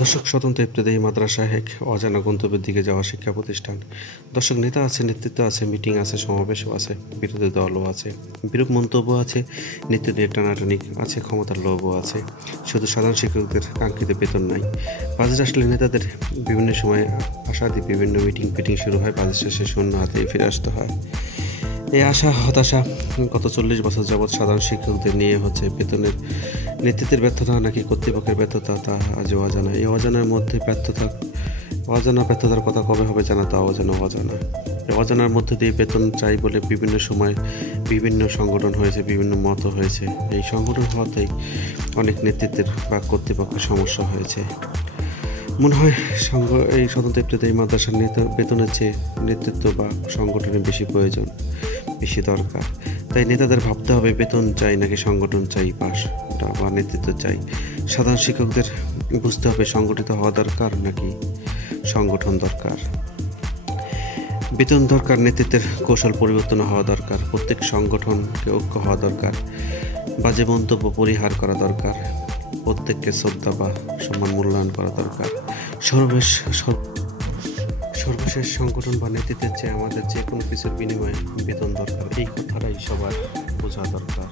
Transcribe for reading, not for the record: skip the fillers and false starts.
দর্শক, স্বতন্ত্র ইবতেদায়ী মাদ্রাসা এক অজানা গন্তব্যের দিকে যাওয়া শিক্ষা প্রতিষ্ঠান। দর্শক, নেতা আছে, নেতৃত্ব আছে, মিটিং আছে, সমাবেশও আছে, বিরোধী দলও আছে, বিরূপ মন্তব্য আছে, নেতৃত্বের টানাটানি আছে, ক্ষমতার লোভও আছে। শুধু সাধারণ শিক্ষকদের কাঙ্ক্ষিত বেতন নাই। বাজেট আসলে নেতাদের বিভিন্ন সময় আশাদি বিভিন্ন মিটিং শুরু হয়, বাজেট শেষে শূন্য হাতে ফিরে আসতে হয়। এই আশা হতাশা গত 40 বছর যাবৎ সাধারণ শিক্ষকদের নিয়ে হচ্ছে। বেতনের নেতৃত্বের ব্যর্থতা নাকি কর্তৃপক্ষের ব্যর্থতা, তা আজও অজানা। এই অজানার মধ্যে ব্যর্থতার কথা কবে হবে জানা, তাও যেন অজানা। অজানার মধ্যে দিয়ে বেতন চাই বলে বিভিন্ন সময় বিভিন্ন সংগঠন হয়েছে, বিভিন্ন মত হয়েছে। এই সংগঠন হওয়াতেই অনেক নেতৃত্বের বা কর্তৃপক্ষের সমস্যা হয়েছে। মনে হয় এই স্বতন্ত্র ইবতেদায়ী মাদ্রাসার বেতনের চেয়ে নেতৃত্ব বা সংগঠনের বেশি প্রয়োজন, বেশি দরকার। তাই নেতাদের ভাবতে হবে, বেতন চাই নাকি সংগঠন চাই বা নেতৃত্ব চাই। সাধারণ শিক্ষকদের বুঝতে হবে, সংগঠিত হওয়া দরকার নাকি সংগঠন দরকার। বেতন দরকার, নেতৃত্বের কৌশল পরিবর্তন হওয়া দরকার, প্রত্যেক সংগঠনকে ঐক্য হওয়া দরকার, বাজে মন্তব্য পরিহার করা দরকার, প্রত্যেককে শ্রদ্ধা বা সম্মান মূল্যায়ন করা দরকার। সর্বশেষ সংগঠন বা নেতৃত্বের চেয়ে আমাদের যে কোনো কিছুর বিনিময়ে বেতন দরকার, এই কথাটাই সবার বোঝা দরকার।